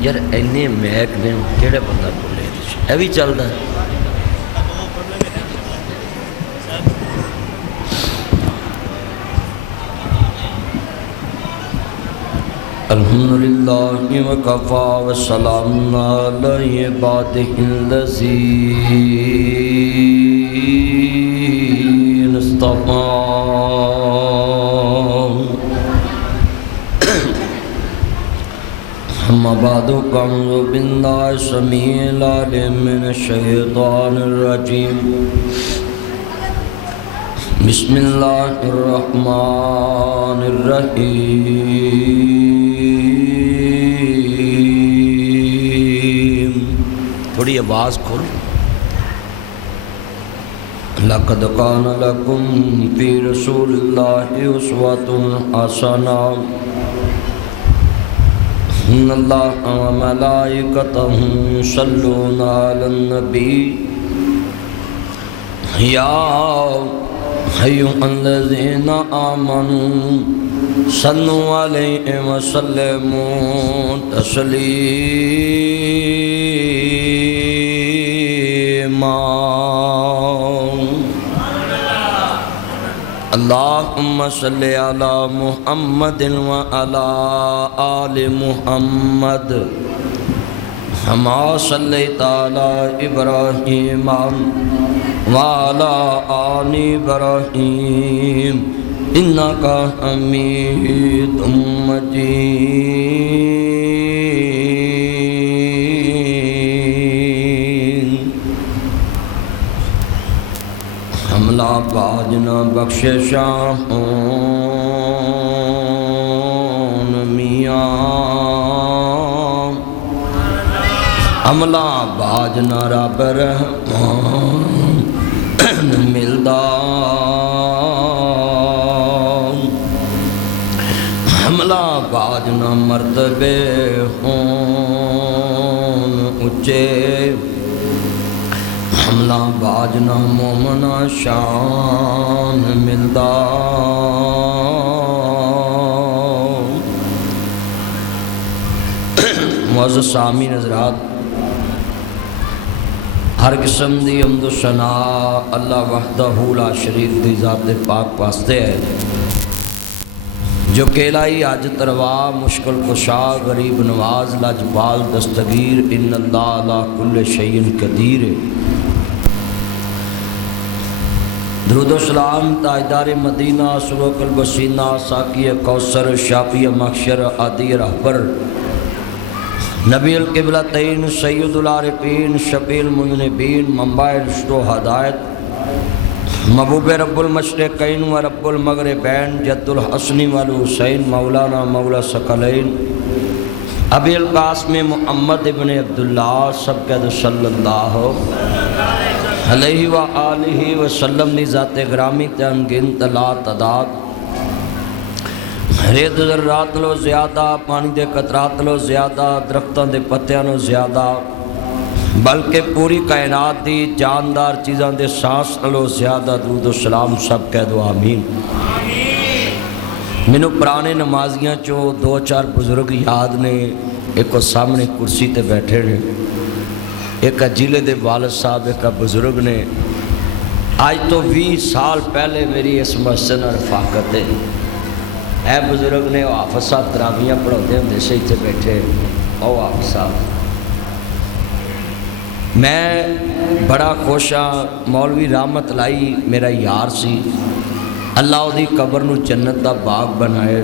یار اینے میک نے کہڑا بندہ بولے اے بھی چلتا ہے الحمدللہ وکفا وسلام علی عبادہ الذین اصطفیٰ اما بعد اعوذ باللہ السمیع العلیم من الشیطان الرجیم بسم اللہ الرحمن الرحیم تھوڑی آواز کھول لَقَدْ كَانَ لَكُمْ فِي رَسُولِ اللَّهِ أُسْوَةٌ حَسَنَةٌ إِنَّ اللَّهَ وَمَلَائِكَتَهُ يُصَلُّونَ عَلَى النَّبِيِّ يَا أَيُّهَا الَّذِينَ آمَنُوا صَلُّوا عَلَيْهِ وَسَلِّمُوا تَسْلِيمًا اللهم صل على محمد وعلى آل محمد كما صليت على إبراهيم وعلى آل إبراهيم إنك حميد مجيد حملہ باجنا بخششان میاں حملہ باجنا رب رحمان ملدا حملہ باجنا مرتبے ہون اچے حملہ باجنا مومنہ شان ملدا معزز سامعین حضرات ہر قسم دی حمد و ثنا اللہ وحدہ لا شریک دی ذات پاک واسطے ہے جو کیلائی حاجت روا مشکل کشا غریب نواز لاجپال دستگیر ان اللہ علی کل شیء قدیر درود و سلام تاجدار مدینہ سلوک البسینہ ساقی کوثر شافی محشر عادی رہبر نبی القبلتین سید العارفین شفیع المذنبین منبع رشد و ہدایت محبوب رب المشرقین و رب المغربین جد الحسن والحسین مولانا مولا ثقلین ابی القاسم محمد ابن عبداللہ سب قید صلی اللہ علیہ وآلہ وسلم دی ذات گرامی تن گنت لا تعداد ریت ذرات لو زیادہ پانی دے قطرات لو زیادہ درختوں دے پتیاں لو زیادہ بلکہ پوری کائنات دی جاندار چیزاں دے سانس لو زیادہ درود و سلام سب کہہ دو آمین مینوں پرانے نمازیاں چو دو چار بزرگ یاد نے ایک کو سامنے کرسی تے بیٹھے نے ایک جیلے دے والد صاحب ایک بزرگ نے آج تو 20 سال پہلے میری اس مسجد رفاقت ہے بزرگ نے وہ حافظ صاحب تراویاں پڑھاتے ہوں سے اتنے بیٹھے او حافظ صاحب میں بڑا خوش ہاں مولوی رحمت لائی میرا یار سی اللہ دی قبر نو جنت دا باغ بنائے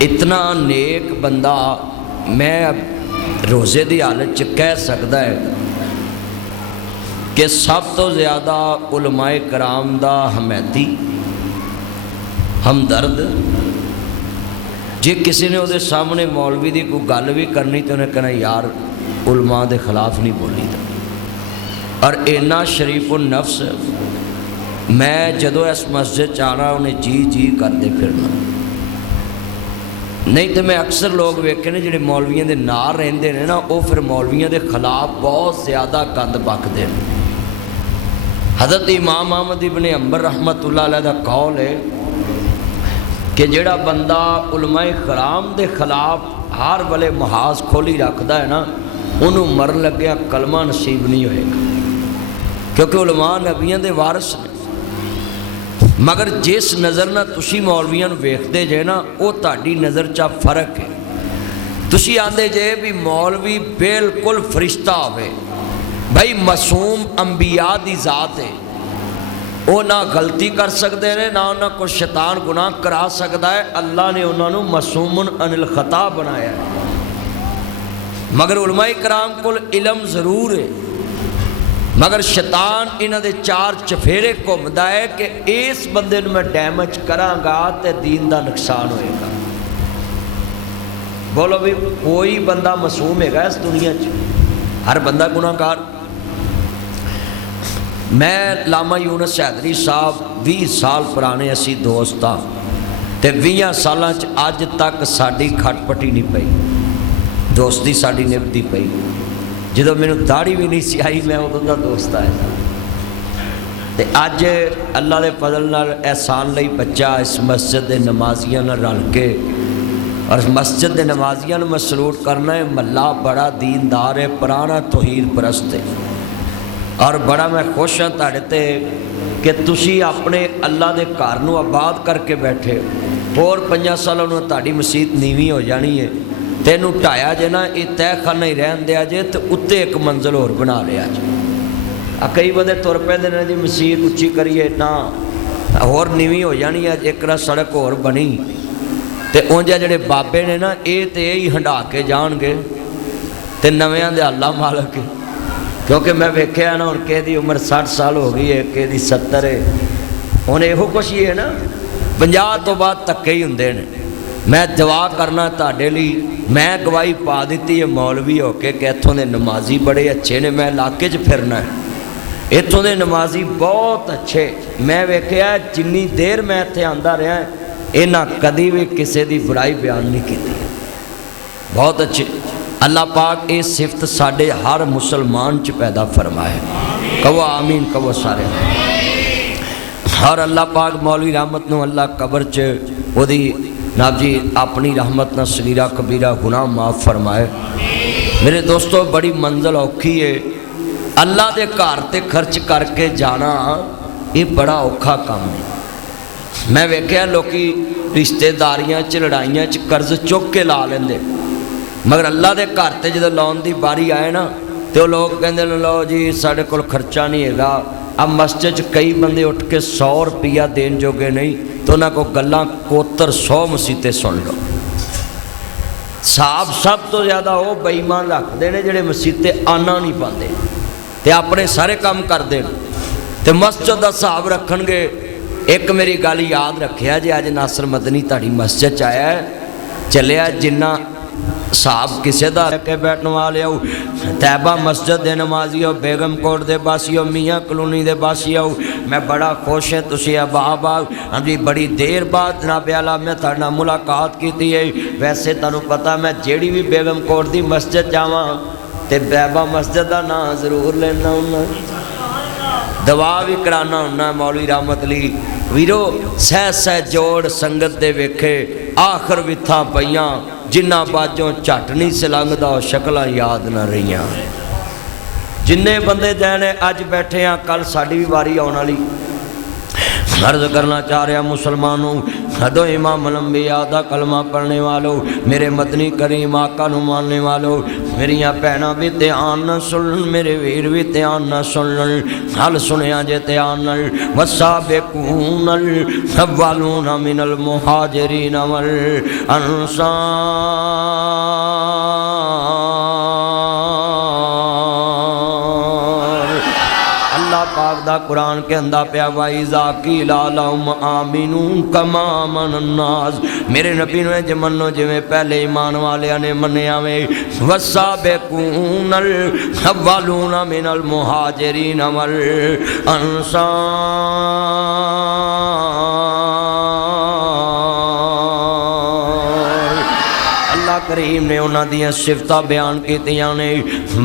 اتنا نیک بندہ میں روزے دی حالت چ کہہ سکتا ہے کہ سب تو زیادہ علماء کرام دا حمیتی ہمدرد جی کسی نے وہ سامنے مولوی دی کوئی گل بھی کرنی تو انہیں کہنا یار علماء دے خلاف نہیں بولی تھا اور اینا شریف النفس میں جدو اس مسجد چاہنا انہیں جی جی کرتے پھرنا نہیں تو میں اکثر لوگ ویکھے نے جڑے مولویاں دے نال رہندے نے نا وہ پھر مولویاں دے خلاف بہت زیادہ گند بکدے ہیں حضرت امام احمد ابن حنبل رحمت اللہ علیہ دا قول ہے کہ جڑا بندہ علماء کرام دے خلاف ہر ویلے محاذ کھولی رکھتا ہے نا، انہوں مرن لگیا کلمہ نصیب نہیں ہوئے گا، کیونکہ علماء نبیاں دے وارث نے۔ مگر جس نظر نہ تسی مولویاں ویکھدے جے نا، وہ تہاڈی نظر چا فرق ہے۔ تسی آندے جے بھی مولوی بالکل فرشتہ ہوئے، بھائی معصوم انبیاء دی ذات ہے، وہ نہ غلطی کر سکتے ہیں، نہ انہوں کو شیطان گناہ کرا سکتا ہے، اللہ نے انہوں نے معصوم عن الخطا بنایا ہے۔ مگر علماء کرام کو علم ضرور ہے، مگر شیطان انہاں دے چار چفیرے گھومدا ہے کہ اس بندے نوں میں ڈیمیج کراں گا تے دین دا نقصان ہوئے گا۔ بولو بھی کوئی بندہ معصوم ہے گا اس دنیا چ؟ ہر بندہ گناہ گار۔ میں علامہ یونس حیدری صاحب 20 سال پرانے اسی دوست ہاں تے 20 سالاں چ اج تک ساڈی کھٹ پٹی نہیں پئی، دوستی ساڈی نبھدی پئی۔ جدو مینوں داڑھی بھی نہیں سی آئی میں ادوں دا دوست آیا تے اج اللہ دے فضل نال احسان لئی بچہ اس مسجد دے نمازیاں نال رل کے، اور مسجد دے نمازیاں نوں میں سلوٹ کرنا ہے، محلہ بڑا دیندار ہے، پرانا توحید پرست ہے، اور بڑا میں خوش ہاں تہاڈے تے کہ تسی اپنے اللہ دے گھر نوں آباد کر کے بیٹھے ہو، اور 5 سالوں نوں تہاڈی مسجد نیویں ہو جانی ہے، تینوں ٹھایا جے نا یہ تہ خانہ ہی رہن دیا جے تو اتنے ایک منزل اور بنا لیا جے۔ کئی بندے تر پیندے نے جی مسجد اچھی کریے، نہ اور نیویں ہو جانی ہے، ایک نہ سڑک اور بنی تے اونجا جڑے بابے نے نا یہ تے یہی ہنڈا کے جان گے تے نویاں دے اللہ مالک ہے، کیونکہ میں ویکھیا نا ہن کہہ دی عمر 60 سال ہو گئی ہے، کہہ دی 70 ہے، ہن یہو کچھ ہی ہے نا، 50 تو بعد تکے ہی ہوندے نے۔ میں دعا کرنا تہاڈے لئی، میں گواہی پا دیتی ہے مولوی ہو کے کہ اتھوں دے نمازی بڑے اچھے نے، میں علاقے چ پھرنا ہے، اتھوں دے نمازی بہت اچھے، میں ویکھیا جنی دیر میں اتھے آندا رہا ہے انہاں کدی بھی کسی دی برائی بیان نہیں کیتی، بہت اچھے۔ اللہ پاک یہ صفت ساڈے ہر مسلمان چ پیدا فرمائے، کہو آمین، کہو سارے۔ اور اللہ پاک مولوی رحمت نو اللہ قبر چ وہ دی ناب جی اپنی رحمت نہ صغیرہ کبیرہ گناہ معاف فرمائے۔ میرے دوستو بڑی منزل اوکھی ہے، اللہ دے گھر تے خرچ کر کے جانا یہ بڑا اوکھا کام ہے۔ میں ویکھیا لوکی رشتہ داریاں چ لڑائیاں چ قرض چک کے لا لیندے، مگر اللہ دے گھر تے جدوں لاؤن دی باری آئے نا تو لوگ کہندے نے لو جی ساڈے کول خرچہ نہیں ہے گا۔ اب مسجد چ کئی بندے اٹھ کے 100 روپیہ دین جوگے نہیں تو انہاں کو گلاں کوتر 100 مسیتیں سن لو۔ صاحب سب تو زیادہ وہ بے ایمان رکھتے ہیں جڑے مسیتیں آنا نہیں پاندے تے اپنے سارے کام کرتے ہیں تے مسجد دا صاحب رکھن گے۔ ایک میری گل یاد رکھیا جی، اج ناصر مدنی تہاڈی مسجد چ آیا ہے، چلیا جنہ صاحب کسے دا کے بیٹھن والے ہو، طیبہ مسجد دے نمازی ہو، بیگم کوٹ دے باسی ہو، میاں کلونی دے باسی ہو، میں بڑا خوش ہے تسی احباب ہم جی بڑی دیر بعد جناب اعلیٰ میں تھوڑے نال ملاقات کیتی ہے۔ ویسے تانوں پتہ میں جیڑی بھی بیگم کوٹ دی مسجد جاواں تے طیبہ مسجد دا نام ضرور لینا ہوں، دعا بھی کرانا ہوں مولوی رحمت علی ویرو، سہ سہ جوڑ سنگت دے ویکھے آخر وتھاں پئیاں، جنہ باجوں چٹ نہیں سلنگدا او شکلاں یاد نہ رہیاں۔ جننے بندے جانے اج بیٹھے ہیں کل ساڈی بھی واری آن والی۔ عرض کرنا چاہ رہا مسلمانوں، حدو امام الانبیاء دا کلمہ پڑھنے والوں، میرے مدنی کریم آقا نو ماننے والوں، میریاں بہناں بھی دھیان نہ سنن، میرے ویر بھی دھیان نہ سنن، حل سنیا جے دھیان نال، والسابقون الاولون من المہاجرین والانصار۔ پاک دا قرآن کے اندر پیا وَإِذَا قِيلَ لَهُمْ آمِنُوا كَمَا آمَنَ النَّاسُ، میرے نبی نے جو منو جویں پہلے ایمان والے نے منیا وے، وَالسَّابِقُونَ الْأَوَّلُونَ مِنَ الْمُهَاجِرِينَ وَالْأَنصَارِ۔ کریم نے انہوں انہاں دیاں صفتاں بیان کیتیاں نے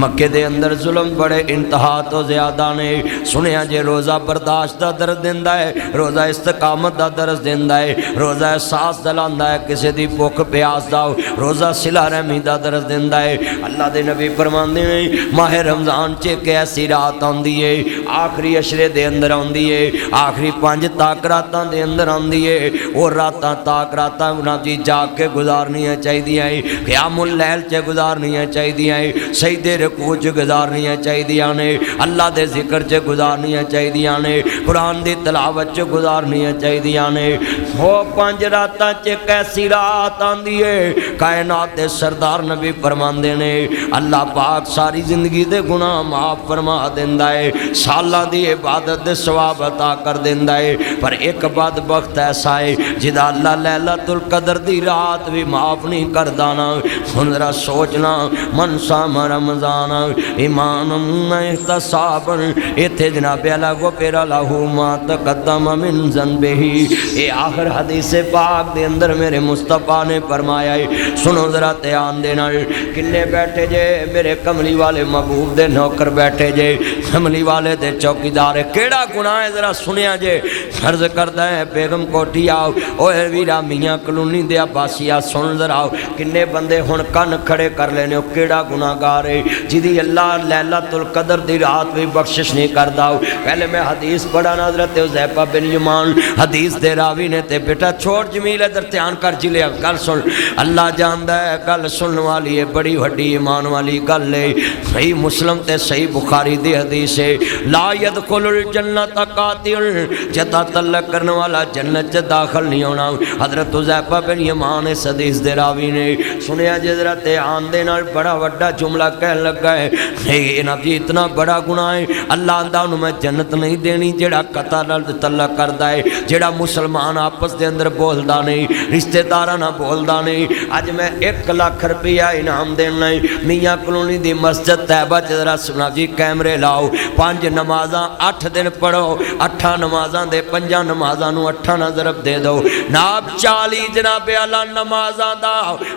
مکے دے اندر ظلم بڑے انتہا تو زیادہ نے سنیا جے روزہ برداشت دا درس دیندا ہے روزہ استقامت دا درس دیندا ہے روزہ احساس دلاندا ہے کسے دی بھوک پیاس دا روزہ صلہ رحمی دا درس دیندا ہے اللہ دے نبی فرماندے نے ماہ رمضان چ ایک ایسی رات آندی ہے آخری عشرے دے اندر آندی ہے آخری 5 تاک راتاں دے اندر آندی ہے وہ راتاں تاک راتاں انہاں دی جاگ کے گزارنیاں چاہیدیاں قیام اللیل چ گزارنیاں چاہیدیاں سجدے رکوع چ گزارنیاں چاہیدیاں نے اللہ دے ذکر چ گزارنیاں چاہیدیاں نے قرآن دی تلاوت چ گزارنیاں چاہیدیاں نے وہ 5 راتاں چ ایک ایسی رات آندی ہے کائنات دے سردار نبی فرماندے نے اللہ پاک ساری زندگی دے گناہ معاف فرما دیندا ہے سالاں دی عبادت دے ثواب عطا کر دیندا ہے پر ایک بدبخت ایسا ہے جدا اللہ لیلۃ القدر دی رات بھی معاف نہیں کردا نا ہن ذرا سوچنا من صام رمضان ایمان احتساب ایتھے جناب اللہ غفر لہ ما تقدم من ذنبہ اے آخر حدیث پاک دے اندر میرے مصطفیٰ نے فرمایا ہے سنو ذرا دھیان دینا کنے بیٹھے جے میرے کملی والے محبوب دے نوکر بیٹھے جے کملی والے دے چوکیدار کیڑا گناہ ہے ذرا سنیا جے عرض کردا ہے بیگم کوٹھی آؤ اوے ویرا میاں کلونی دے عباسیہ سن ذرا کنے بندے ہن کن کھڑے کر لینے کیڑا گناہگار ہے جدی اللہ لیلۃ القدر دی رات بھی بخشش نہیں کردا پہلے میں حدیث پڑھا نا حضرت حذیفہ بن یمان حدیث دے راوی نے تے بیٹا چھوڑ جمیل ادھر دھیان کر جی لیا گل سن اللہ جاندا ہے گل سنن والی ہے بڑی وڈی ایمان والی گل ہے صحیح مسلم تے صحیح بخاری دی حدیث ہے لا يدخل الجنت قاتل جتا تعلق کرنے والا جنت چ داخل نہیں ہونا حضرت حذیفہ بن یمان اس حدیث دے راوی نے سنیا جے ذرا دھیان دے نال بڑا وڈا جملہ کہن لگا ہے اے نبی اتنا بڑا گناہ ہے اللہ آندا انہوں میں جنت نہیں دینی جڑا قتل نال تعلق کردا ہے جڑا مسلمان آپس دے اندر بولدا نہیں رشتہ داراں نال بولدا نہیں اج میں 1 لاکھ روپیہ انعام دینا ہے میاں کلونی دی مسجد طیبہ چ ذرا سنا جی کیمرے لاؤ 5 نمازاں 8 دن پڑھو 8 نمازاں دے 5 نمازاں نو 8 نہ ضرب دے دو ناب 40 جناب اعلی نمازاں دا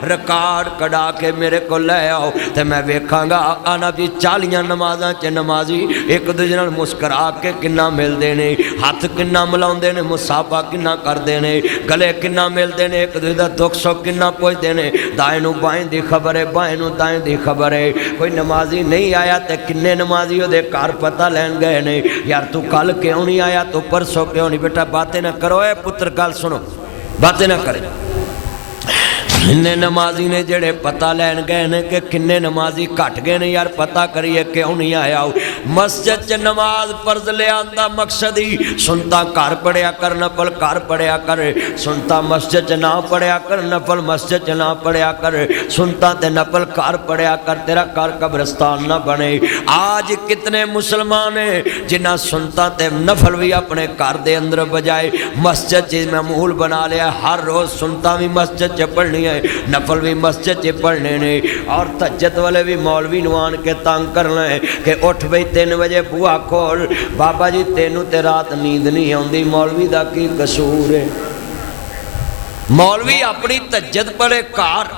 ریکارڈ کڈا کے میرے کو لے آؤ تے میں ویکھاں گا انا بھی 40 نمازاں چ نمازی ایک دوجے نال مسکرا کے کنا ملدے نے ہاتھ کنا ملاوندے نے مصافحہ کنا کردے نے گلے کنا ملدے نے ایک دوجے دا دکھ سکھ کنا پوچھدے نے دائیں نو بائیں دی خبر ہے بائیں نو دائیں دی خبر ہے کوئی نمازی نہیں آیا تے کنے نمازی دے گھر پتہ لین گئے نے یار تو کل کیوں نہیں آیا تو پرسوں کیوں نہیں بیٹا باتیں نہ کرو اے پتر گل سنو باتیں نہ کرے کنے نمازی نے جڑے پتہ لین گئے نے کہ کنے نمازی کٹ گئے نے یار پتہ کریے کیوں نہیں آیا مسجد چ نماز فرض لے آندا مقصد ہی سنتا گھر پڑھیا کر نفل گھر پڑھیا کر سنتا مسجد چ نہ پڑھیا کر نفل مسجد چ نہ پڑھیا کر سنتا تے نفل گھر پڑھیا کر تیرا گھر قبرستان نہ بنے آج کتنے مسلمان ہیں جنہ سنتا تے نفل بھی اپنے گھر دے اندر بجائے مسجد چ معمول بنا لیا ہر روز سنتا بھی مسجد چ پڑھنی ہے نفل بھی مسجد چ پڑھنے نے اور تہجد والے بھی مولوی نوان کے تنگ کرنا ہے کہ اٹھ بھئی 3 بجے بوا کھول بابا جی تینوں تے رات نیند نہیں آندی مولوی دا کی قصور ہے مولوی اپنی تہجد پڑھے گھر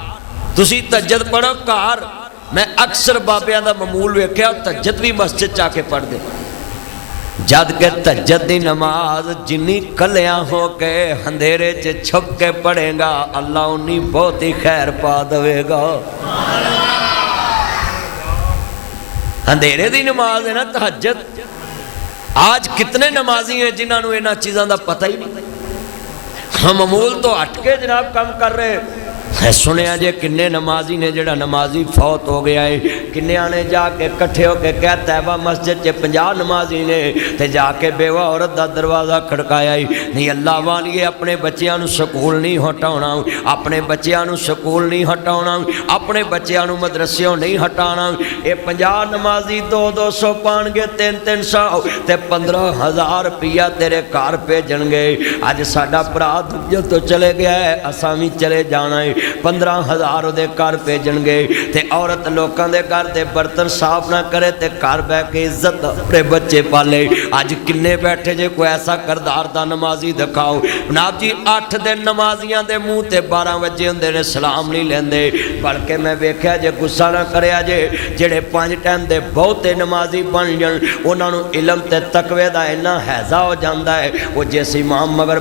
تسی تہجد پڑھو گھر میں اکثر بابیاں دا معمول ویکھیا تہجد بھی مسجد چا کے پڑھ دے جد کے تہجد دی نماز جنی کلیاں ہو کے اندھیرے چ چھپ کے پڑھے گا اللہ انہی بہت ہی خیر پا دوے گا اندھیرے دی نماز ہے نا تہجد آج کتنے نمازی ہیں جنہاں نو انہاں چیزاں دا پتہ ہی نہیں ہم معمول تو ہٹ کے جناب کم کر رہے سنیا جے کنے نمازی نے جڑا نمازی فوت ہو گیا ہے کنے آنے جا کے کٹھے ہو کے کہتا ہے مسجد چے 50 نمازی نے تے جا کے بیوہ عورت دا دروازہ کھڑکایا ہے نہیں اللہ والیے اپنے بچیاں نو سکول نہیں ہٹاونا اپنے بچیاں نو سکول نہیں ہٹاونا اپنے بچیاں نو مدرسیوں نہیں ہٹانا اے 50 نمازی 200 پان گے 300 تے 15,000 روپیہ تیرے گھر بھیجن گے اج ساڈا بھرا دنیا تو چلے گیا ہے اساں وی چلے جانا ہے 15,000 ਉਹਦੇ ਘਰ ਭੇਜਣਗੇ ਤੇ ਔਰਤ ਲੋਕਾਂ ਦੇ ਘਰ ਦੇ ਬਰਤਨ ਸਾਫ਼ ਨਾ ਕਰੇ ਤੇ ਘਰ ਬਹਿ ਕੇ ਇੱਜ਼ਤ ਆਪਣੇ ਬੱਚੇ ਪਾਲੇ। ਅੱਜ ਕਿੰਨੇ ਬੈਠੇ ਜੇ ਕੋਈ ਐਸਾ ਕਰਦਾਰ ਦਾ ਨਮਾਜ਼ੀ ਦਿਖਾਓ। ਜਨਾਬ ਜੀ 8 ਦਿਨ ਨਮਾਜ਼ੀਆਂ ਦੇ ਮੂੰਹ ਤੇ 12 ਵਜੇ ਹੁੰਦੇ ਨੇ ਸਲਾਮ ਨਹੀਂ ਲੈਂਦੇ। ਬਲਕਿ ਮੈਂ ਵੇਖਿਆ ਜੇ ਗੁੱਸਾ ਨਾ ਕਰਿਆ ਜੇ ਜਿਹੜੇ 5 ਟਾਈਮ ਦੇ ਬਹੁਤੇ ਨਮਾਜ਼ੀ ਬਣ ਜਾਣ ਉਹਨਾਂ ਨੂੰ ਇਲਮ ਤੇ ਤਕਵੇ ਦਾ ਇੰਨਾ ਹੈਜ਼ਾ ਹੋ ਜਾਂਦਾ ਹੈ ਉਹ ਜਿਸ ਇਮਾਮ ਮਗਰ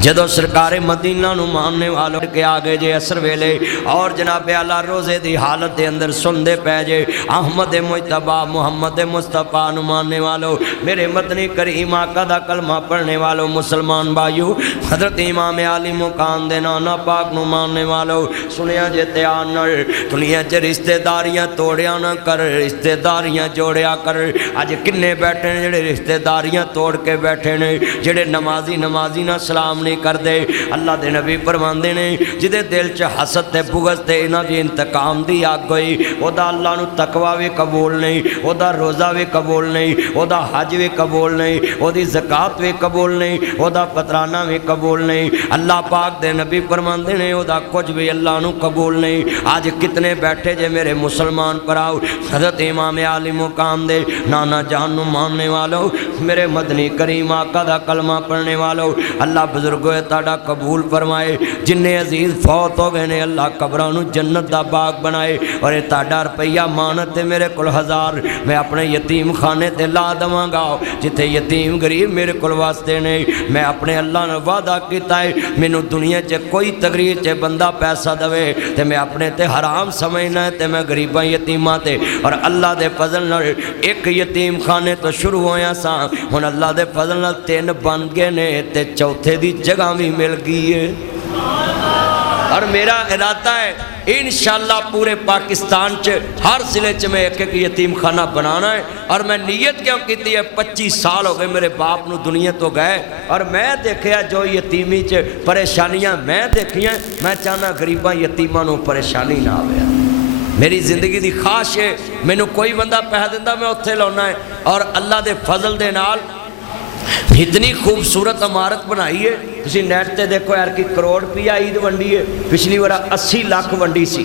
جدو سرکار مدینہ نو ماننے والوں کے آگے جے اثر ویلے اور جناب اعلیٰ روزے دی حالت دے اندر سن دے پہ جے احمد مجتبہ محمد مصطفیٰ نو ماننے والوں میرے مدنی کریم آقا دا کلمہ پڑھنے والوں مسلمان بھائیو حضرت امام علی مقام دے نانا پاک نو ماننے والوں سنیا جے تیانر دنیا چے رشتہ داریاں توڑیا نہ کر رشتہ داریاں جوڑیا کر آج کنے بیٹھے نے جڑے رشتہ داریاں توڑ کے بیٹھے نے جڑے نمازی نہ سلام نہیں کر دے اللہ دے نبی فرماندے نے جدے دل چ حسد تے بغض تے انہاں دی انتقام دی آگ گئی او دا اللہ نو تقوی وی قبول نہیں او دا روزہ وی قبول نہیں او دا حج وی قبول نہیں او دی زکات وی قبول نہیں او دا فطرانہ وی قبول نہیں اللہ پاک دے نبی فرماندے نے او دا کچھ بھی اللہ نو قبول نہیں آج کتنے بیٹھے جے میرے مسلمان پراؤ حضرت امام علی مقام دے نانا جان نو ماننے والو میرے مدنی کریم آقا دا کلمہ پڑھنے والو اللہ بزرگوے تاڑا قبول فرمائے جنہیں عزیز فوت ہو گئے نے اللہ قبرانو جنت دا باغ بنائے اور یہ تاڑا روپیہ مانت میرے کل 1000 میں اپنے یتیم خانے تے لا دواں گا جتے یتیم غریب میرے کل واسطے نے میں اپنے اللہ نے وعدہ کیتا ہے مینوں دنیا چے کوئی تقریر چے بندہ پیسہ دوے تے میں اپنے تے حرام سمجھنا ہے تے میں غریباں یتیماں تے اور اللہ دے فضل نال ایک یتیم خانے تو شروع ہویا سا ہن اللہ دے فضل نال 3 بن گئے نے تے چوتھے دی جگہ بھی مل گئی ہے اور میرا ارادہ ہے انشاءاللہ پورے پاکستان چ ہر ضلع چ میں ایک یتیم خانہ بنانا ہے اور میں نیت کیوں کیتی ہے 25 سال ہو گئے میرے باپ نو دنیا تو گئے اور میں دیکھیا جو یتیمی چ پریشانیاں میں دیکھیاں میں چاہنا غریباں یتیماں نو پریشانی نہ آوے میری زندگی دی خواہش ہے مینوں کوئی بندہ پیسہ دیندا میں اوتھے لاؤنا ہے اور اللہ دے فضل دے نال اتنی خوبصورت عمارت بنائی ہے تسی نیٹ تے دیکھو یار کی کروڑ روپیہ عید ونڈی ہے پچھلی بار 80 لاکھ ونڈی سی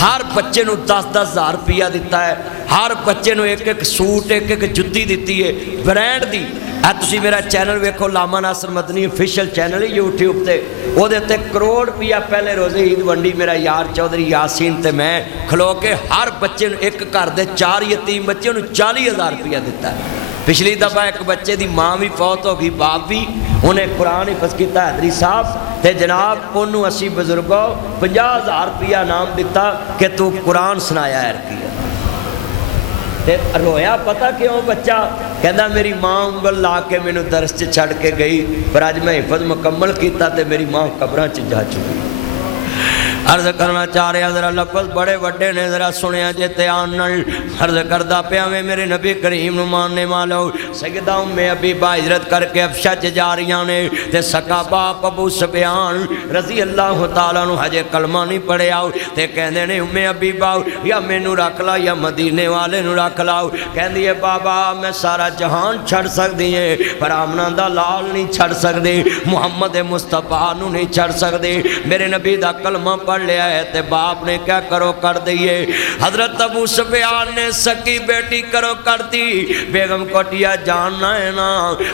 ہر بچے نو 10-10 ہزار روپیہ دیتا ہے ہر بچے نو ایک سوٹ ایک جُتی دیتی ہے برینڈ دی تسی میرا چینل ویکھو لاما ناصر مدنی افیشل چینل ہے یوٹیوب تے وہ دیتے کروڑ روپیہ پہلے روزے عید ونڈی میرا یار چودھری یاسین تے میں کھلو کے ہر بچے نو ایک گھر دے 4 یتیم بچے نو 40,000 روپیہ دیتا ہے پچھلی دفعہ ایک بچے دی ماں بھی فوت ہو گئی باپ بھی انہیں قرآن حفظ کیتا حیدری صاحب تے جناب انہوں اسی بزرگوں 50,000 روپیہ نام دیتا کہ تو قرآن سنایا ہے کیا تے رویا پتہ کیوں بچہ کہنا میری ماں انگل لا کے میں نے درس چ چھڑ کے گئی پر آج میں حفظ مکمل کیتا تے میری ماں قبران چ جا چکی عرض کرنا چاہ رہے ذرا لفظ بڑے وڈے نے ذرا سنیا جے تیان نل عرض کردہ پیا میں میرے نبی کریم نو ماننے والو سیدہ ام حبیبہ ہجرت کر کے افشا چ جاریاں نے تے سکا باپ ابو سفیان رضی اللہ تعالیٰ نو حجے کلمہ نہیں پڑھے آؤ تے کہندے نے ام حبیبہ یا میں نو رکھ لا یا مدینے والے نو رکھ لاؤ کہندی ہے بابا میں سارا جہان چھڑ سکتی ہے پر آمنہ دا لال نہیں چھڑ سکتے محمد مصطفیٰ نو نہیں چھڑ سکتے میرے نبی دا کلمہ پڑھ لیا ہے تے باپ نے کیا کرو کر دیئے حضرت ابو سفیان نے سکی بیٹی کرو کر دی بیگم کوٹیا جاننا ہے نا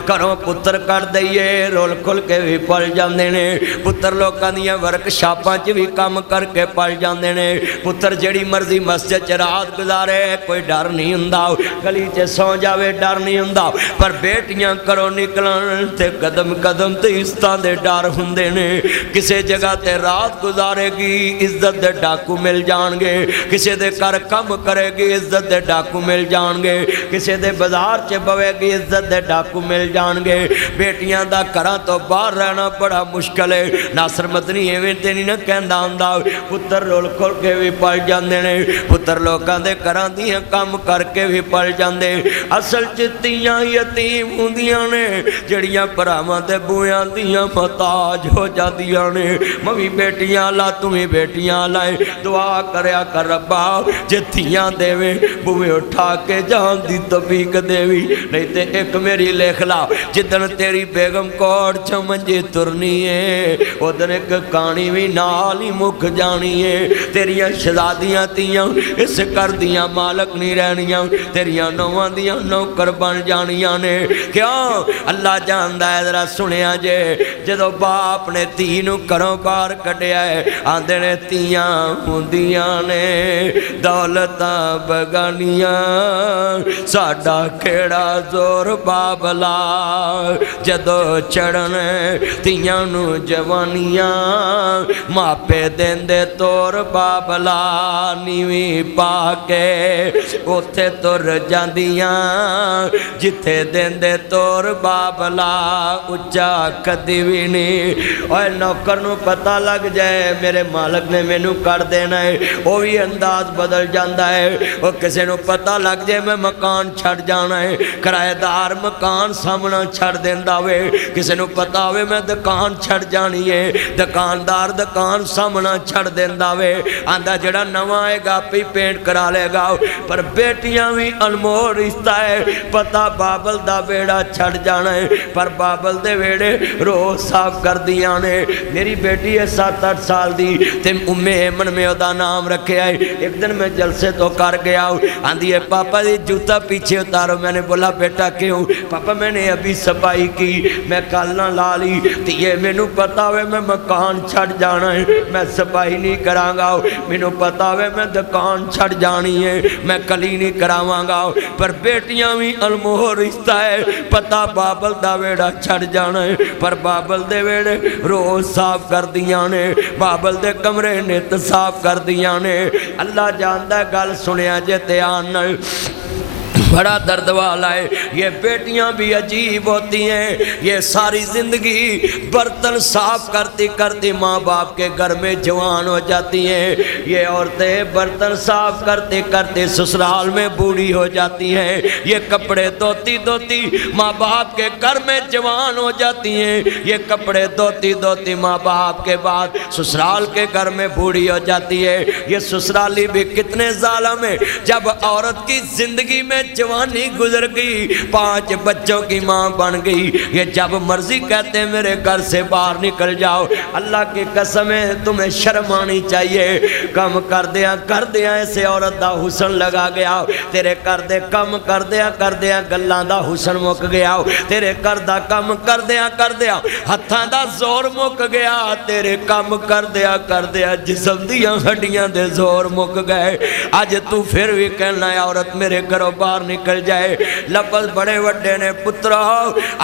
کرو پتر کر دیئے رول کھل کے بھی پڑھ جاندے نے پتر لوکاں دیاں ورک شاپاں چ بھی کام کر کے پڑھ جاندے نے پتر جڑی مرضی مسجد چ رات گزارے کوئی ڈر نہیں ہوندا گلی چ سو جاوے ڈر نہیں ہوندا پر بیٹیاں کرو نکلن تے قدم قدم تے استاں دے ڈر ہوندے نے کسے جگہ تے رات گزارے گی عزت دے ڈاکو مل جان گے کسے دے کر کم کرے گی عزت دے ڈاکو مل جان گے کسے دے بازار چے بوے گی عزت دے ڈاکو مل جان گے بیٹیاں دا کراں تو باہر رہنا بڑا مشکل ہے ناصر مدنی ایویں تے نہیں نہ کہندا ہوندا پتر رول کھول کے بھی پڑھ جاندے نے پتر لوکاں دے کراں دیاں کم کر کے بھی پڑھ جاندے اصل چتیاں یتیم ہوندیاں نے جڑیاں بھراواں تے بویاں دیاں محتاج ہو جاندیاں نے ممی بیٹیاں اللہ تمہیں بیٹیاں لائے دعا کریا کر ربا جتیاں دیویں بوے اٹھا کے جان دی توفیق دیوی نہیں تے ایک میری لکھ لا جدن تیری بیگم کوڑ چمنجے ترنی ہے ادھر ایک کہانی بھی نال ہی مک جانی ہے تیریاں شہزادیاں تیاں اس کر دیاں مالک نہیں رہنیاں تیریاں نواں دیاں نوکر بن جانیاں نے کیوں اللہ جاندا ہے ذرا سنیا جے جدو باپ نے تینوں کروں باہر کٹیا ہے آندے نے تیاں ہوندیاں نے دولتاں بگانیاں ساڈا کیڑا زور بابلا جدو چڑھن تیاں نو جوانیاں ماپے دیندے تور بابلا نیویں پا کے اوتھے تر جاندیاں جتھے دیندے تور بابلا اچا کدی بھی نہیں اوے نوکر نو پتہ لگ جائے میرے مالک نے مینوں کر دینا ہے وہ بھی انداز بدل جاندا ہے وہ کسے نو پتہ لگ جائے میں مکان چھڑ جانا ہے کرایہ دار مکان سامنا چھڑ دیندا وے کسے نو پتہ ہوئے میں دکان چھڑ جانی ہے دکاندار دکان سامنا چھڑ دیندا وے آندہ جڑا نواں آئے گا پی پینٹ کرا لے گا پر بیٹیاں بھی انمول رشتہ ہے پتہ بابل دا بیڑا چھڑ جانا ہے پر بابل دے بیڑے روز صاف کر دیا نے میری بیٹی ہے 7-8 سال دی تے ایمن میں دا نام رکھے آئے ایک دن میں جلسے تو کر گیا آندھی ہے پاپا دی جوتا پیچھے اتارو میں نے بولا بیٹا کیوں پاپا میں نے ابھی صفائی کی میں کل نہ لالی تے یہ میں نو پتا ہوئے میں مکان چھڑ جانا ہے میں صفائی نہیں کران گا میں نو پتا ہوئے میں دکان چھڑ جانی ہے میں کلی نہیں کراواں گا پر بیٹیاں بھی الموہ رشتہ ہے پتا بابل دا ویڑا چھڑ جانا ہے پر بابل دے ویڑے روز صاف کر دیاں نے بابل دے کمرے نت صاف کر دیاں نے اللہ جاندہ ہے گل سنیا جے تیان بڑا درد والا ہے یہ بیٹیاں بھی عجیب ہوتی ہیں یہ ساری زندگی برتن صاف کرتی کرتی ماں باپ کے گھر میں جوان ہو جاتی ہیں یہ عورتیں برتن صاف کرتے کرتے سسرال میں بوڑھی ہو جاتی ہیں یہ کپڑے دھوتی دھوتی ماں باپ کے گھر میں جوان ہو جاتی ہیں یہ کپڑے دھوتی دھوتی ماں باپ کے بعد سسرال کے گھر میں بوڑھی ہو جاتی ہے یہ سسرالی بھی کتنے ظالم ہیں جب عورت کی زندگی میں جوانی گزر گئی 5 بچوں کی ماں بن گئی یہ جب مرضی کہتے ہیں میرے گھر سے باہر نکل جاؤ اللہ کی قسم ہے تمہیں شرم آنی چاہیے کم کر دیا ایسے عورت دا حسن لگا گیا تیرے کر دے کم کر دیا گلاں دا حسن مک گیا تیرے کر دا کم کر دیا ہتھاں دا زور مک گیا تیرے کم کر دیا جسم دیاں ہڈیاں دے زور مک گئے آج تو پھر بھی کہنا ہے عورت میرے گھروں باہر نکل جائے لفظ بڑے وڈے نے پترا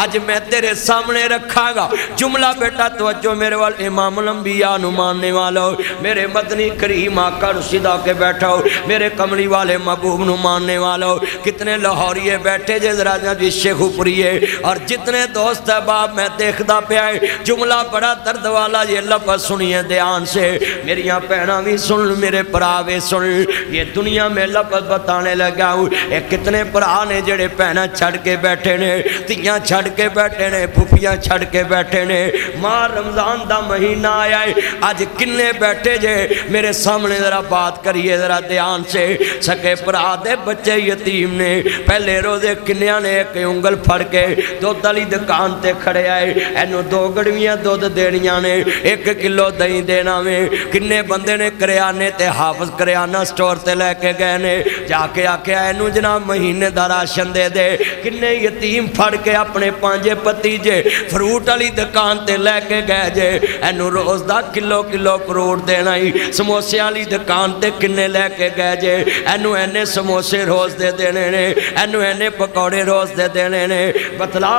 آج میں تیرے سامنے رکھا گا جملہ بیٹا توجہ میرے وال امام الانبیاء نو ماننے والا میرے مدنی کریم آقا رشیدہ کے بیٹھا ہو میرے کملی والے محبوب نو ماننے والا ہو کتنے لاہوریے بیٹھے جے ذرا جی شیخ اوپریے اور جتنے دوست احباب میں دیکھدا پیا ہے جملہ بڑا درد والا یہ لفظ سنیے دھیان سے میریاں پہنا بھی سن میرے پراوے سن یہ دنیا میں لفظ بتانے لگا ہوں ایک کتنے پرانے جڑے پہنا چھڑ کے بیٹھے نے تیاں چھڑ کے بیٹھے نے پھپیاں چھڑ کے بیٹھے نے ماں رمضان دا مہینہ آیا ہے آج کنے بیٹھے جے میرے سامنے ذرا بات کریے ذرا دھیان سے سکے پرا دے بچے یتیم نے پہلے روزے کنیاں نے ایک انگل پھڑ کے دودھ والی دکان تے کھڑے آئے اینو 2 گڑویاں دودھ دینیاں نے 1 کلو دہی دینا میں کنے بندے نے کریانے تے حافظ کریانہ سٹور تے لے کے گئے نے جا کے آکے اینو جناب مہینے دا راشن دے دے کنے یتیم پھڑ کے اپنے 5 پتیجے فروٹ والی دکان تے لے کے گئے جے اینو روز دا کلو فروٹ دینا ہی سموسے والی دکان تے کنے لے کے گئے جے اینو اینے سموسے روز دے دینے نے اینو اینے پکوڑے روز دے دینے نے بتلا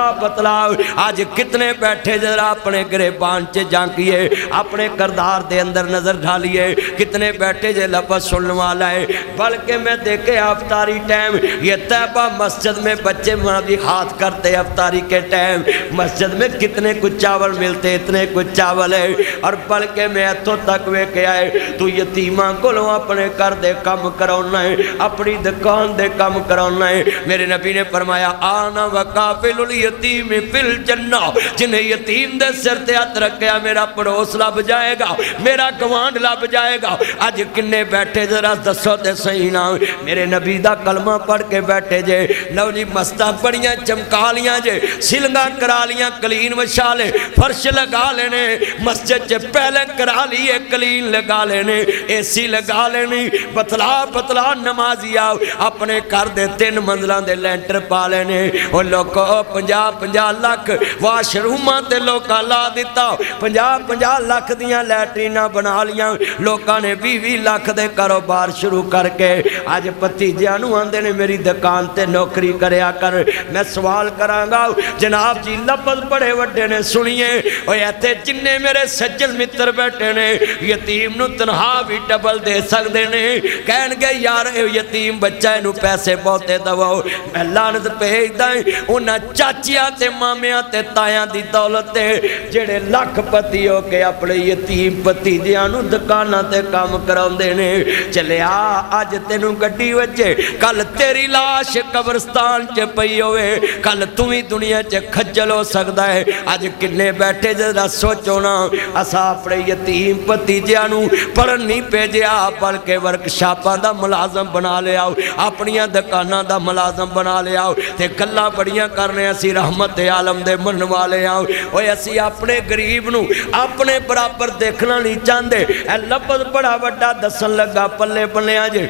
آج کتنے بیٹھے ذرا اپنے گریبان چے جانکیے اپنے کردار دے اندر نظر ڈھالیے کتنے بیٹھے جے لفظ سننے والا ہے بلکہ میں دیکھے افطاری ٹائم یہ طیبہ مسجد میں بچے بھی ہاتھ کرتے افطاری کے ٹائم مسجد میں کتنے کچھ چاول ملتے اتنے کچھ چاول ہے اور بلکہ میں اتھو تک وے کے آئے تو یتیماں کلوں اپنے کر دے کم کرونا ہے اپنی دکان دے کم کرونا ہے میرے نبی نے فرمایا آنا وکافل الیتیم فی الجنہ جنہیں یتیم دے سر تے ہاتھ رکھیا میرا پڑوس لب جائے گا میرا گوانڈ لب جائے گا آج کنے بیٹھے ذرا دسو تے صحیح نہ میرے نبی دا کلمہ پڑھ کے کے بیٹھے جے لو جی مستہ بڑیاں چمکا لیاں جے سلنگاں کرا لیاں کلین وچھا لے فرش لگا لینے مسجد چے پہلے کرا لیے کلین لگا لینے اے سی لگا لینے بتلا نمازی آؤ اپنے کر دے 3 منزلہ دے لینٹر پا لینے اور لوگوں 50 لاکھ واش روماں تے لوکاں لا دیتا 50 لاکھ دیاں لیٹرینہ بنا لیاں لوکاں نے 20 لاکھ دے کاروبار شروع کر کے آج بھتیجیاں نوں آندے نے میری دکان تے نوکری کریا کر میں سوال کرانگا جناب جی لفظ بڑے وڈے نے سنیے اور ایتے جننے میرے سجل متر بیٹھے نے یتیم نو تنہا بھی ڈبل دے سکتے نے کہن گے یار یتیم بچہ نو پیسے بہتے دواؤ میں لعنت بھیج دائیں انہاں چاچیاں تے مامیاں تے تایاں دی دولت تے جڑے لاکھ پتی ہو کے اپنے یتیم بھتیجیاں نو دکاناں تے کام کراؤندے نے چلے آج تینوں گڈی وچے کل تیری لاش قبرستان چ پئی ہوئے کل تمہیں دنیا چ کھجل ہو سکتا ہے آج کنے بیٹھے ذرا سوچو نا اسا اپنے یتیم بھتیجیاں نو پڑھن نہیں بھیجیا بلکہ ورکشاپاں دا ملازم بنا لے آؤ اپنیاں دکاناں دا ملازم بنا لے آؤ تے گلاں بڑیاں کرنے اسی رحمت عالم دے من والے آؤ اوے اسی اپنے غریب نو اپنے برابر دیکھنا نہیں چاہندے اے لفظ بڑا وڈا دسن لگا پلے پلے جے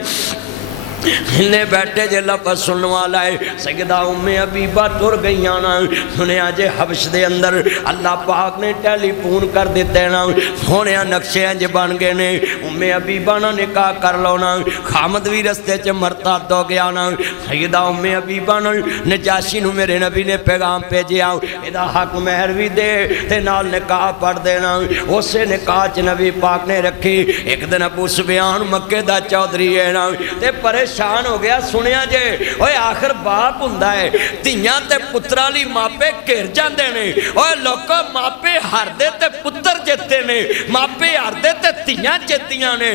انہیں بیٹھے جے لفظ سننے والا ہے سیدہ ام حبیبہ ٹر گئیاں نا سنیا جے حبش دے اندر اللہ پاک نے ٹیلی فون کر دیتے نا سونیا نقشے جے بن گئے نے ام حبیبہ نا نکاح کر لو نا خامد بھی رستے چے مرتاد ہو گیا نا سیدہ ام حبیبہ نا نجاشی نو میرے نبی نے پیغام بھیجیا ادا حق مہر بھی دے تے نال نکاح پڑھ دینا اسے نکاح چ نبی پاک نے رکھی ایک دن ابو سفیان مکے دا چودھری ہے نا تے پریشان ہو گیا سنیا جے اوے آخر باپ ہوندا ہے تیاں تے پتراں لی ماپے گھر جاندے نے اوے لوکو ماپے ہار دے تے پتر جیتے نے ماپے ہار دے تے تیاں جیتیاں نے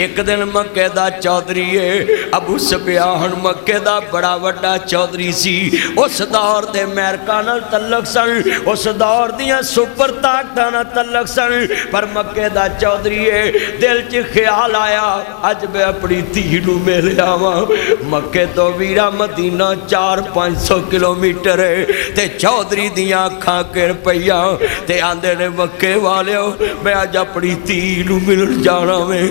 ایک دن مکے دا چودھری ہے ابو سفیان مکے دا بڑا وڈا چودھری سی اس دور دے امریکہ نال تعلق سن اس دور دیاں سپر طاقتاں نال تعلق سن پر مکے دا چودھری ہے دل چ خیال آیا اج میں اپنی دھی نو مل آواں مکے تو ویرا مدینہ 400-500 کلومیٹر ہے تے چودھری دیاں اکھاں کر پئیاں تے آندے نے مکے والیو میں اج اپنی دھی نو ملن جانا میں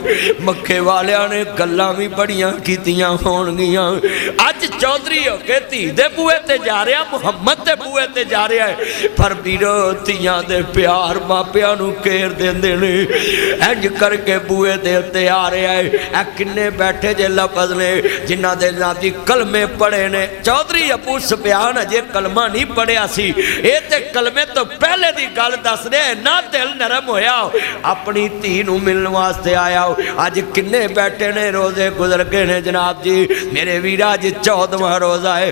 مکے والیاں نے گلاں بھی بڑیاں کیتیاں ہون گیاں اج چودھری ہو کے دھی دے بوئے تے جا رہا محمد دے بوئے تے جا رہا ہے پر بیرو تیاں دے پیار ماپیاں نو کیر دیندے نے انج کر کے بوئے دے تے آ رہا ہے اے کنے بیٹھے جے لفظ نے جنہ دے ناتی کلمے پڑھے نے چودھری ابو سفیان اجے کلمہ نہیں پڑھیا سی اے تے کلمے تو پہلے دی گل دس رہے نہ دل نرم ہویا اپنی دھی نو ملن واسطے آیا اج کنے بیٹھے نے روزے گزر گئے نے جناب جی میرے ویرا جی 14واں روزہ ہے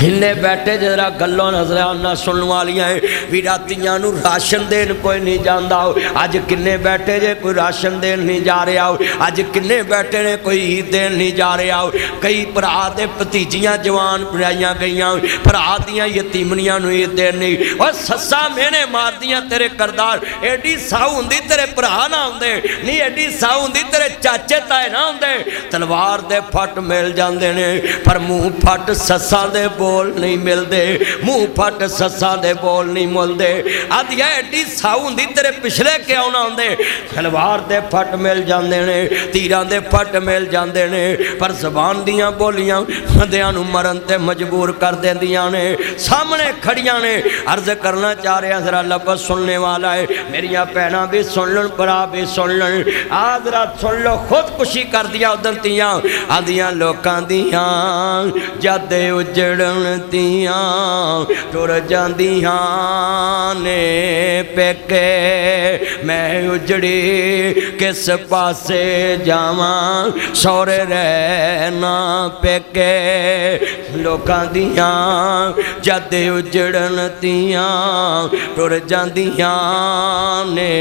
انہیں بیٹھے جرا گلوں نظرانہ سننے والیاں ہیں ویراتیاں نو راشن دین کوئی نہیں جاندہ ہو آج کنے بیٹھے جے کوئی راشن دین نہیں جا رہے ہو آج کنے بیٹھے نے کوئی عید دین نہیں جا رہے ہو کئی پرا دے پتیجیاں جوان بنائیاں گئیاں پرا دیاں یتیمنیاں نو عید دین نہیں اور سسا میں نے مار دیاں تیرے کردار ایڈی ساؤ ہوندی تیرے پرا نہ ہوندے نہیں ایڈی ساؤ ہوندی تیرے چاچے تائے نہ ہوندے تلوار دے پھٹ مل جاندے نے پر منہ پھٹ سسا دے بول نہیں مل دے منہ پھٹ سسا دے بول نہیں مل دے آدھیا ایڈی ساؤ ہوندی تیرے پچھلے کیوں نہ ہوندے تلوار دے پھٹ مل جاندے نے تیران دے پھٹ مل جاندے نے پر زبان دیاں بولیاں مدیاں نو مرن تے مجبور کر دیں دیاں نے سامنے کھڑیاں نے عرض کرنا چاہ رہے ہیں ذرا لفظ سننے والا ہے میریاں پہنا بھی سن لن پرا بھی سن لن آدھرات سن لو خودکشی کر دیا ادھنتیاں آدھیاں لوکان دیاں جادے اجڑن تیاں ٹر جاندیاں نے پیکے میں اجڑی کس پاسے جاواں سورے رہنا پیکے لوکان دیاں جادے اجڑن تیاں ٹر جاندیاں نے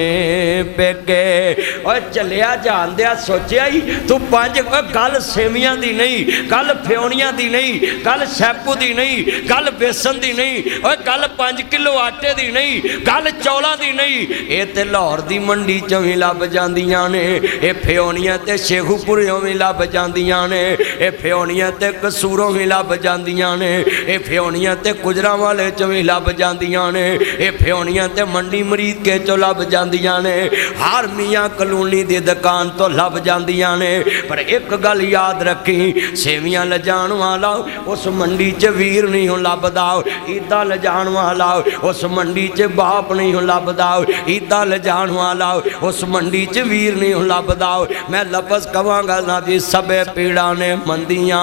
پیکے اور چلیا جان دیا سوچیا ہی تو پانچ گل سیمیاں دی نہیں گل پھیونیاں دی نہیں گل شیپو ਦੀ ਨਹੀਂ, ਗੱਲ ਬੇਸਨ ਦੀ ਨਹੀਂ, ਓਏ ਗੱਲ 5 ਕਿਲੋ ਆਟੇ ਦੀ ਨਹੀਂ, ਗੱਲ ਚੌਲਾਂ ਦੀ ਨਹੀਂ। ਇਹ ਤੇ ਲਾਹੌਰ ਦੀ ਮੰਡੀ ਚੋਂ ਵੀ ਲੱਭ ਜਾਂਦੀਆਂ ਨੇ, ਇਹ ਫਿਉਣੀਆਂ ਤੇ ਸ਼ੇਖੂਪੁਰਿਓਂ ਵੀ ਲੱਭ ਜਾਂਦੀਆਂ ਨੇ, ਇਹ ਫਿਉਣੀਆਂ ਤੇ ਕਸੂਰੋਂ ਵੀ ਲੱਭ ਜਾਂਦੀਆਂ ਨੇ, ਇਹ ਫਿਉਣੀਆਂ ਤੇ ਗੁਜਰਾਂਵਾਲੇ ਚੋਂ ਵੀ ਲੱਭ ਜਾਂਦੀਆਂ ਨੇ, ਇਹ ਫਿਉਣੀਆਂ ਤੇ ਮੰਡੀ ਮਰੀਦ ਕੇ ਚੋਂ ਲੱਭ ਜਾਂਦੀਆਂ ਨੇ, ਹਰ ਮੀਆਂ ਕਲੋਨੀ ਦੀ ਦੁਕਾਨ ਤੋਂ ਲੱਭ ਜਾਂਦੀਆਂ ਨੇ। ਪਰ ਇੱਕ ਗੱਲ ਯਾਦ ਰੱਖੀ, ਸੇਵੀਆਂ ਲਿਜਾਣ ਵਾਲਾ ਉਸ ਮੰਡੀ 'ਚ ਵੀਰ ਨਹੀਂ ਹੁਣ ਲੱਭਦਾ, ਈਦਾਂ ਲਿਜਾਣ ਵਾਲਾ ਉਸ ਮੰਡੀ 'ਚ ਬਾਪ ਨਹੀਂ ਹੁਣ ਲੱਭਦਾ, ਈਦਾਂ ਲਿਜਾਣ ਵਾਲਾ ਉਸ ਮੰਡੀ 'ਚ ਵੀਰ ਨਹੀਂ ਹੁਣ ਲੱਭਦਾ। ਮੈਂ ਲਫ਼ਜ਼ ਕਵਾਂਗਾ ਨਾ ਜੀ, ਸਭੇ ਪੀੜਾਂ ਨੇ ਮੰਦੀਆਂ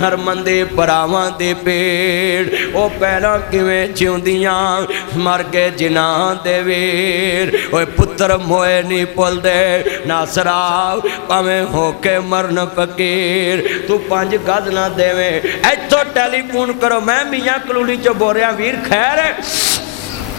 ਹਰ ਮੰਦੇ ਭਰਾਵਾਂ ਦੇ ਪੇੜ, ਉਹ ਪਹਿਲਾਂ ਕਿਵੇਂ ਜਿਉਂਦੀਆਂ ਮਰ ਗਏ ਜਿਨ੍ਹਾਂ ਦੇ ਵੀਰ। ਓਏ ਪੁੱਤਰ ਮੋਏ ਨਹੀਂ ਭੁੱਲਦੇ ਨਾ ਸਰਾਬ ਭਾਵੇਂ ਹੋ ਕੇ ਮਰਨ ਫਕੀਰ, ਤੂੰ 5 ਗਜ਼ ਨਾ ਦੇਵੇਂ। ਇੱਥੋਂ ਟੈਲੀਫੋਨ ਕਰੋ, ਮੈਂ ਮੀਆਂ ਕਲੋਨੀ 'ਚੋਂ ਬੋਲ ਰਿਹਾ, ਵੀਰ ਖੈਰ ਹੈ?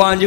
5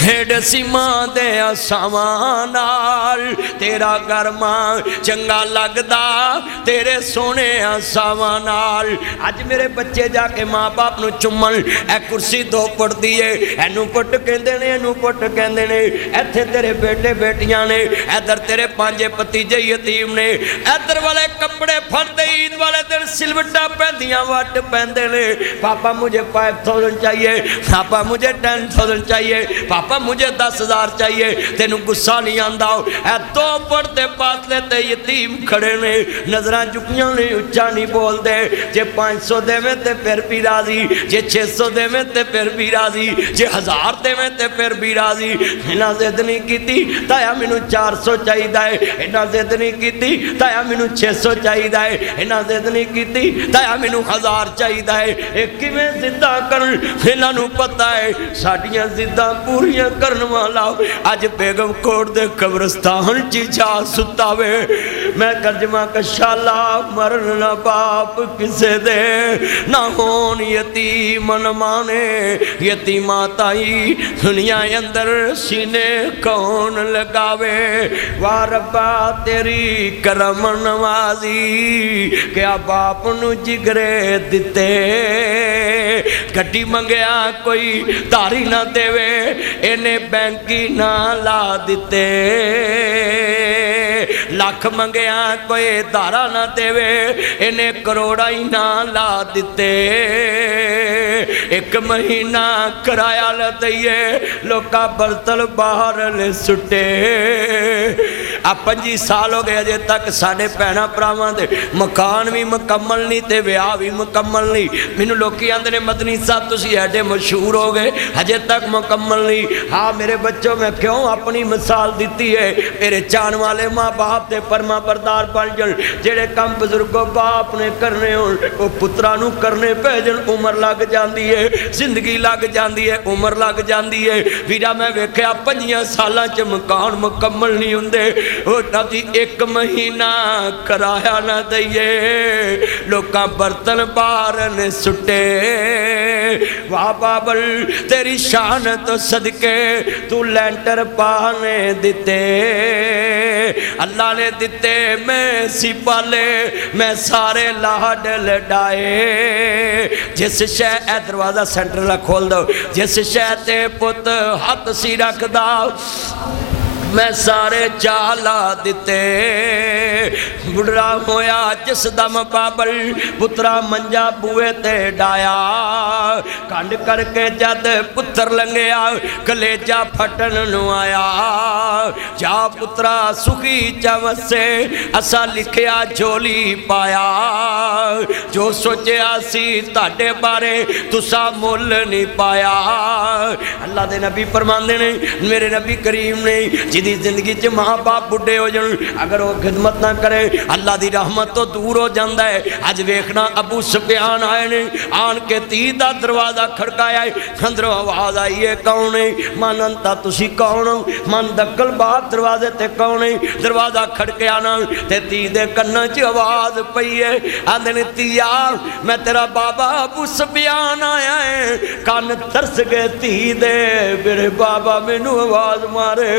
کھیڈ سی ماں دے اساواں نال تیرا گھر ماں چنگا لگدا تیرے سونے اساواں نال اج میرے بچے جا کے ماں باپ نو چمن اے کرسی دو پڑ دیے اینو پٹ کہندے نے اینو پٹ کہندے نے ایتھے تیرے بیٹے بیٹیاں نے ادھر تیرے پانچے بھتیجے یتیم نے ادھر والے کپڑے پھڑدے عید والے دن سلوٹا پہندیاں وٹ پہندے نے پاپا مجھے 5000 چاہیے پاپا مجھے 10,000 چاہیے پاپا مجھے 10,000 چاہیے تینوں غصہ نہیں آندا اے دو پردے پاسلے تے یتیم کھڑے نے نظراں جھکیاں نے اچھا نہیں بول دے جے 500 دے میں تے پھر بھی راضی جے 600 دے میں تے پھر بھی راضی جے 1000 دے میں تے پھر بھی راضی انہاں ضد نہیں کیتی تایا مینوں 400 چاہیدا ہے انہاں ضد نہیں کیتی تایا مینوں 600 چاہیدا ہے انہاں ضد نہیں کیتی تایا مینوں 1000 چاہیدا ہے اے کیویں ضداں کرن انہاں نوں پتہ ہے ساڈیاں ضداں پوریاں کرن والا اج بیگم کوٹ دے قبرستان چ جا ستا وے میں ترجمہ کشالا مرن نہ باپ کسے دے نہ ہون یتیم نہ مانے یتیماں تائی دنیا اندر سینے کون لگاوے واہ ربا تیری کرم نوازی کیا باپ نو جگرے دتے گھٹی منگیا کوئی داری نہ دے وے انہیں بینکی نہ لا دیتے لاکھ منگیا کوئی دارا نہ دے وے انہیں کروڑا ہی نہ لا دیتے ایک مہینہ کرایہ لدیے لوکا برتل باہر لے سٹے اب 5 سال ہو گئے اجے تک ساڑے پہنا پرامان دے مکان بھی مکمل نہیں تے ویاہ بھی مکمل نہیں مینوں لوکی آندے نے مدنی صاحب تسی ایڈے مشہور ہو گئے اجے تک مکمل نہیں ہاں میرے بچوں میں کیوں اپنی مثال دیتی ہے میرے چان والے ماں باپ دے فرما بردار بن جن جڑے کم بزرگوں باپ نے کرنے ہوں وہ پترا نو کرنے پیجن عمر لگ جاندی ہے زندگی لگ جاندی ہے عمر لگ جاندی ہے ویرا میں ویکھیا 5 سالاں چ مکان مکمل نہیں ہوندے وہ نبی 1 مہینہ کرایا نہ دئیے لوکاں برتن بارن سٹے واہ بابل تیری شان تو صدقے تو لینٹر پانے دیتے اللہ نے دیتے میں سی پالے میں سارے لاڈ لڈائے جس شے اے دروازہ سینٹر لا کھول دو جس شے تے پت ہاتھ سی رکھ دا میں سارے چالا دیتے بڑھا ہویا جس دم بابل پترا منجا بوئے تے ڈایا کانڈ کر کے جد پتر لنگیا کلیجہ پھٹن نو آیا جا پترا سخی چاوت سے اسا لکھیا جھولی پایا جو سوچیا سی تاڑے بارے تسا مول نہیں پایا اللہ دے نبی فرمان دینے میرے نبی کریم نے جدی زندگی چ ماں باپ بڑھے ہو جن اگر وہ خدمت نہ کرے اللہ دی رحمت تو دور ہو جاندہ ہے آج ویکھنا ابو سفیان آئے نے آن کے تی دا دروازہ کھڑکایا ہے اندروں آواز آئی ہے کون ہے من انتا تسی کون ہو من دکل بات دروازے تے کون ہے دروازہ کھڑکے آنا تے تی دے کنہ چی آواز پئی ہے آندھنے تیا میں تیرا بابا ابو سفیان آیا ہے کان ترس گئے تی دے میرے بابا میں نو آواز مارے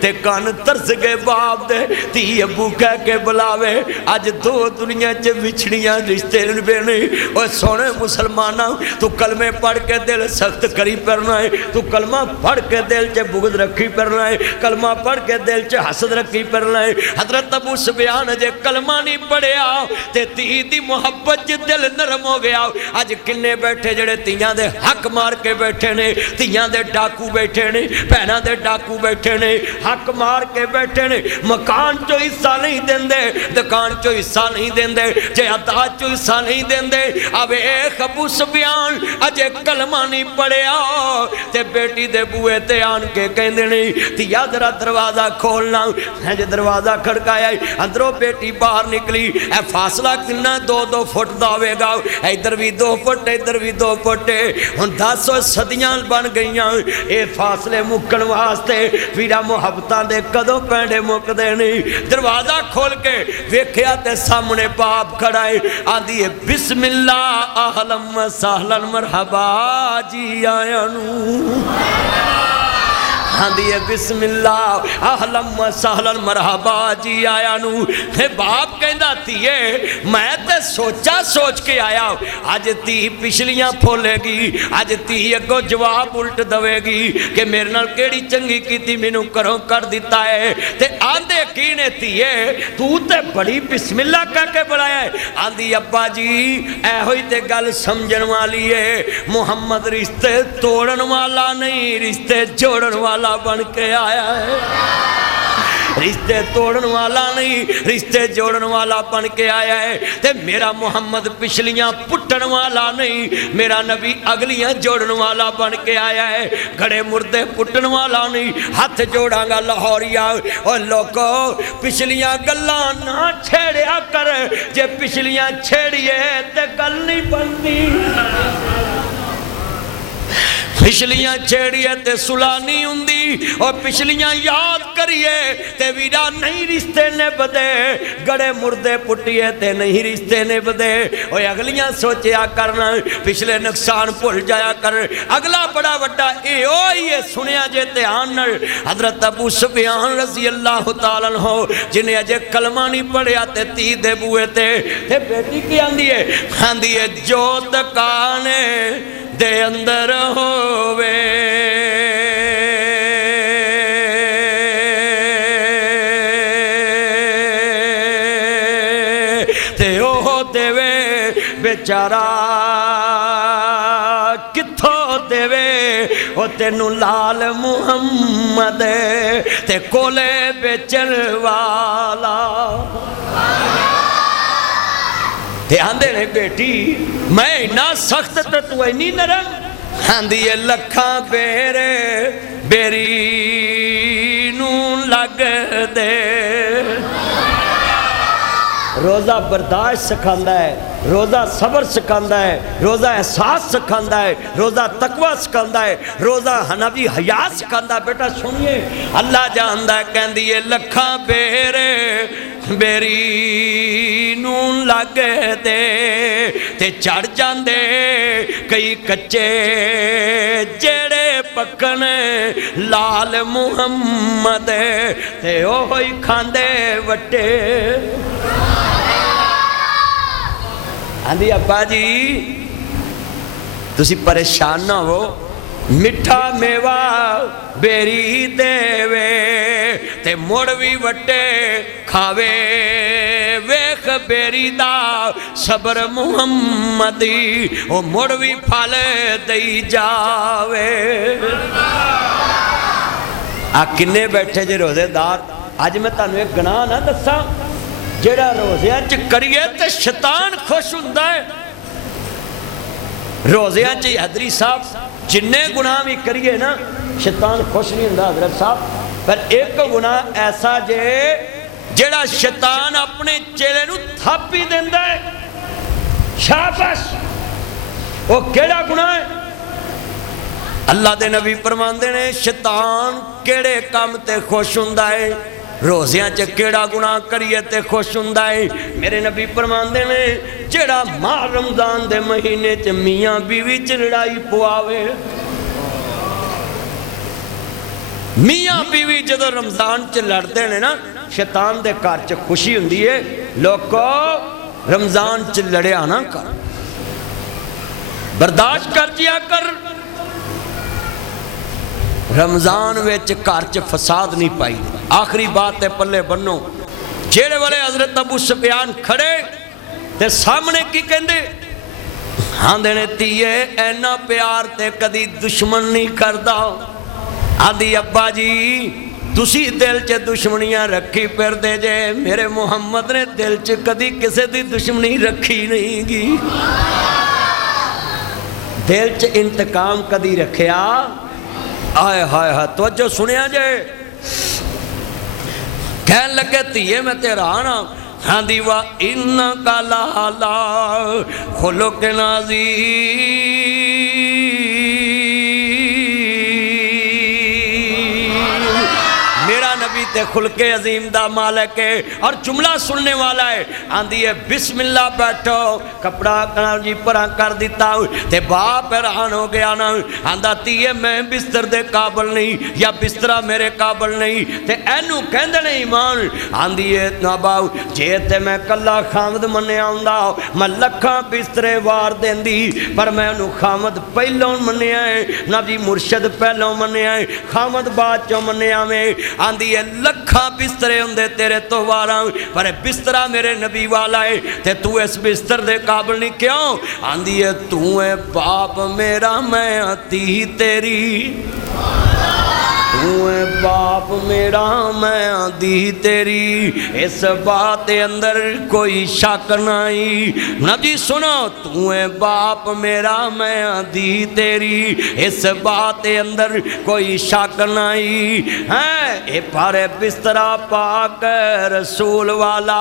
تے کان ترس گئے باپ دے تی ابو کہہ کے بلاوے آج 2 دنیا چے وچھڑیاں رشتے نبینے اور سونے مسلمانہ تو کلمے پڑھ کے دل سخت کری پرنا ہے تو کلمہ پڑھ کے دل چے بغض رکھی پرنا ہے کلمہ پڑھ کے دل چے حسد رکھی پرنا ہے حضرت ابو سفیان جے کلمہ نہیں پڑھیا تے تی دی محبت جے دل نرم ہو گیا آج کنے بیٹھے جڑے تیاں دے حق مار کے بیٹھے نے تیاں دے ڈاکو بیٹھے نے پہنا دے ڈاکو بیٹھے نے حق مار کے بیٹھے نے مکان چو حصہ نہیں دیں دے دکان چو حصہ نہیں دیں دے جہادات چو حصہ نہیں دیں دے اب ایک ابو سفیان اجے کلمہ نہیں پڑھیا تے بیٹی دے بوئے تے آن کے کہندے نہیں تیا ذرا دروازہ کھولنا ہے جو دروازہ کھڑکایا اندروں بیٹی باہر نکلی اے فاصلہ کنا 2 فٹ داوے گا ادھر بھی 2 فٹ ادھر بھی 2 فٹ ہن 10 صدیاں بن گئیاں اے فاصلے مکن واسطے ویرا محبتاں دے کدوں پینڈے مک دے نہیں دروازہ کھول کے ویکھیا تے سامنے باپ کھڑا ہے آندھی ہے بسم اللہ اہلم سہلن مرحبا جی آیا نو ہاں دیے بسم اللہ اہلا و سہلا مرحبا جی آیا نو باپ کہندا تھیے میں تے سوچا سوچ کے آیا آج تی پچھلیاں پھولے گی آج تی اگو جواب الٹ دوے گی کہ میرے نال کیڑی چنگی کیتی مینوں کروں کر دیتا ہے تے آندے کینے تھیے تو تے بڑی بسم اللہ کہہ کے بڑھایا ہے آندی ابا جی اے ہوئی تے گل سمجھن والی ہے محمد رشتے توڑن والا نہیں رشتے جوڑن والا بن کے آیا ہے رشتے توڑن والا نہیں رشتے جوڑن والا بن کے آیا ہے تے میرا محمد پچھلیاں پٹن والا نہیں میرا نبی اگلیاں جوڑن والا بن کے آیا ہے گھڑے مردے پٹن والا نہیں ہاتھ جوڑاں گا لاہوریا اور لوگو پچھلیاں گلاں نہ چھیڑیا کر جے پچھلیاں چھیڑیے تے گل نہیں بنتی پچھلیاں چھیڑیے تے صلح نہیں ہوندی اور پچھلیاں یاد کریے تے ویرا نہیں رشتے نے بدے گڑے مردے پٹیے تے نہیں رشتے نے بدے اور اگلیاں سوچیا کرنا پچھلے نقصان بھول جایا کر اگلا بڑا وڈا اے اوہی ہے سنیا جے دھیان نال حضرت ابو سفیان رضی اللہ تعالیٰ عنہ جنہیں اجے کلمہ نہیں پڑھیا تے تی دے بوئے تے بیٹی کی آندی ہے جو دکانے دے اندر ہووے تے اوہ دیوے بیچارہ کتھو دیوے او تینو لال محمد تے کولے بیچن والا تے آندے نے بیٹی میں اتنا سخت تے تو اینی نرم آندی لکھاں بیرے بیری نو لگ دے روزہ برداشت سکھاندہ ہے روزہ صبر سکھاندہ ہے روزہ احساس سکھاندہ ہے روزہ تقوی سکھاندہ ہے روزہ نبی حیا سکھاندہ ہے بیٹا سنیے اللہ جاندہ ہے کہندی ہے لکھاں بیرے بیری نون لگ دے تے چڑھ جاندے کئی کچے جڑے پکن لال محمد تے اوہی کھاندے وٹے آندھی ابا جی تسی پریشان نہ ہو مٹھا میوہ بیری دے وے تے موڑوی وٹے کھاوے ویخ بیری دا صبر محمدی او موڑوی پھال دئی جاوے کنے بیٹھے جے روزے دار آج میں تانوں ایک گناہ نہ دساں جیڑا روزیاں چ کریے تے شیطان خوش ہوندا ہے روزیاں چ حضری صاحب جننے گناہ بھی کریے نا شیطان خوش نہیں ہوندا حضرت صاحب پر ایک گناہ ایسا جیڑا شیطان اپنے چہرے نو تھاپی دیندا ہے شاباش وہ کیڑا گناہ ہے اللہ دے نبی فرماندے نے شیطان کیڑے کام تے خوش ہوندا ہے روزیاں چ کیڑا گناہ کریے تے خوش ہوندا ہے میرے نبی فرماندے نے جیڑا ماہ رمضان دے مہینے چ میاں بیوی چ لڑائی پواوے میاں بیوی جدو رمضان چ لڑتے ہیں نا شیطان دے گھر چ خوشی ہوندی ہے لوگو رمضان چ لڑیا نہ کر برداشت کر جیا کر رمضان ویچ گھر چ فساد نہیں پائی آخری بات ہے پلے بنو جیڑے والے حضرت ابو سفیان کھڑے تے سامنے کی کہندے ہاں دینے تیئے اینا پیار تے کدی دشمن نہیں کردا آدھی ابا جی تسی دل چے دشمنیاں رکھی پھر دے جے میرے محمد نے دل چے کدی کسے دی دشمنی رکھی نہیں گی دل چے انتقام کدی رکھیا آئے ہائے ہائے توجہ سنیا جے کہن لگے تیئے میں تیرا آنا ہاں دیوا انکا لالا خلق نازی میرا نبی تے خلقے عظیم دا مالک ہے اور جملہ سننے والا ہے. آندھی ہے بسم اللہ بیٹھو, کپڑا جی پرا کر دیتا تے باپ حیران ہو گیا نا. آندھا تیے میں بستر دے قابل نہیں یا بسترہ میرے قابل نہیں تے اینو کہندے نے ایمان. آندھی ہے ناباو جے تے میں کلا خامد مننے آؤندا میں لکھاں بسترے وار دیندی, پر میں انہوں خامد پہلوں مننے آئے نا جی مرشد پہلوں مننے آئے خامد بعد چوں مننے آئے. آندھی ہے لکھاں بسترے ہوندے تیرے تو واراں پر بسترہ میرے نبی والا ہے تے تو اس بستر دے قابل نہیں. کیوں؟ آندھی ہے تو ہے باپ میرا میں آتی تیری, تو ہے باپ میرا میں آدھی تیری, اس بات اندر کوئی شک نہیں. نبی سنو تو ہے باپ میرا میں آدھی تیری, اس بات اندر کوئی شک نہیں. اے پارے بسترہ پاک رسول والا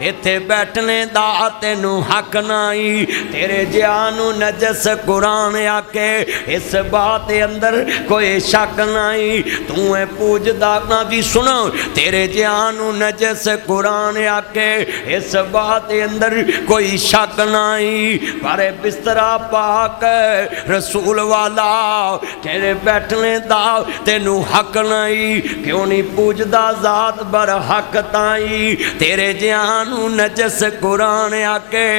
ایتھے بیٹھنے دا تینوں حق نہیں. تیرے جانو نجس قرآن آکے اس بات اندر کوئی شک نہیں. تو ہے پوج داغنا بھی سنو تیرے جانو نجس قرآن آکے اس بات اندر کوئی شک نہیں. پر بسترہ پاک رسول والا تیرے بیٹھنے دا تینوں حق نہیں. کیوں نہیں پوج دا ذات بر حق تائیں تیرے جانو نجس قرآن آکے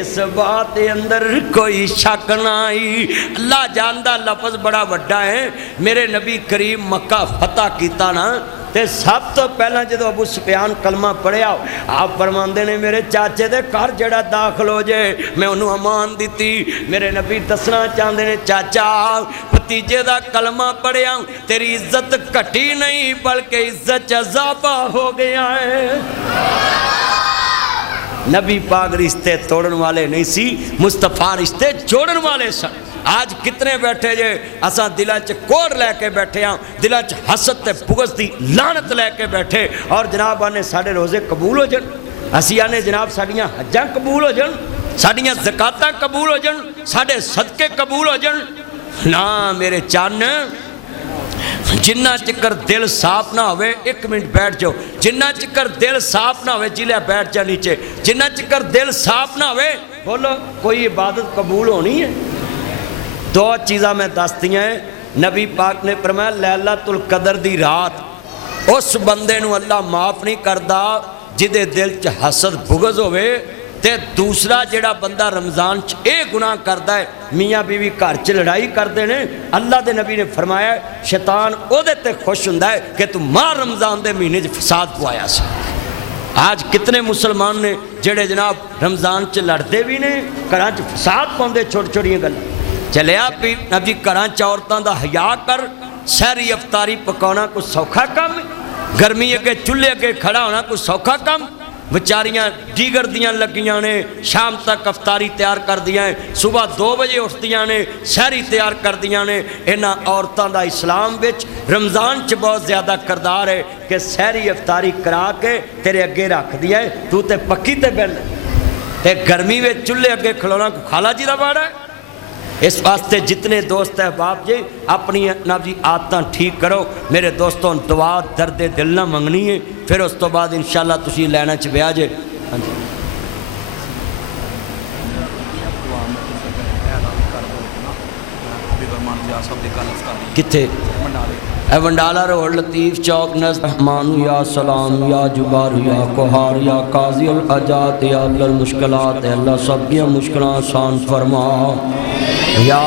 اس بات اندر کوئی شک نہیں. اللہ جاندہ لفظ بڑا وڈا ہے. میرے نبی کریم مکہ فتح کیتا نا تے سب تو پہلا جدو ابو سفیان کلمہ پڑھیا آپ فرماندے نے میرے چاچے دے گھر جڑا داخل ہو جائے میں انہوں امان دیتی. میرے نبی دسنا چاہندے نے چاچا بھتیجے دا کلمہ پڑھیا تیری عزت کٹی نہیں بلکہ عزت اضافہ ہو گیا ہے. نبی پاک رشتے توڑن والے نہیں سی, مصطفیٰ رشتے جوڑن والے سن. آج کتنے بیٹھے جے اساں دلان چ کوڑ لے کے بیٹھے ہاں, دلان چ حسد تے بغض دی لعنت لے کے بیٹھے, اور جناب آنے ساڑھے روزے قبول ہو جن, اسی آنے جناب ساڑھیاں حجاں قبول ہو جن, ساڑھیاں زکاتاں قبول ہو جن, ساڑھے صدقے قبول ہو جن. نا میرے چان جنہ چکر دل صاف نہ ہوئے, ایک منٹ بیٹھ جاؤ, جنہ چکر دل صاف نہ ہوئے جلے بیٹھ جا نیچے, جنہ چکر دل صاف نہ ہوئے بولو کوئی عبادت قبول ہونی ہے. دو چیزاں میں دستی ہیں. نبی پاک نے فرمایا لیلۃ القدر دی رات اس بندے نو اللہ معاف نہیں کردا جدے دل چ حسد بغض ہوئے, تے دوسرا جڑا بندہ رمضان چ اے گناہ کردا ہے میاں بیوی گھر چ لڑائی کردے نے, اللہ دے نبی نے فرمایا شیطان او دے تے خوش ہوندا ہے کہ تو ماہ رمضان دے مہینے چ فساد پوایا سی. آج کتنے مسلمان نے جڑے جناب رمضان چ لڑتے بھی نے گھراں چ فساد پاؤندے چھوٹی چھوٹیاں گلاں. چلیا پی نبی گھراں چ عورتاں دا حیا کر, سحری افطاری پکانا کوئی سوکھا کم, گرمی اگے چولہے اگے کھڑا ہونا کوئی سوکھا کم. بچاریاں دیگر دیاں لگیاں نے شام تک افطاری تیار کر دیاں ہیں, صبح 2 بجے اٹھدیاں نے سحری تیار کر دیاں نے. انہاں عورتاں دا اسلام وچ رمضان چ بہت زیادہ کردار ہے کہ سحری افطاری کرا کے تیرے اگے رکھ دیا ہے, تو تے پکی تے بل تے گرمی وچ چولہے اگے کھلونا کو خالہ جی دا باڑا ہے. اس واسطے جتنے دوست احباب جی اپنی نبی عادتاں ٹھیک کرو. میرے دوستوں دعا درد دل نہ منگنی ہے, پھر اس تو بعد انشاءاللہ تسی لینا چ بیا جے. کتھے اے ونڈالا روڈ لطیف چوک نزد رحمان یا سلام یا جبار یا کوہار یا قاضی الحاجات یا اللہ المشکلات, اللہ سب کی مشکلات آسان فرما. یا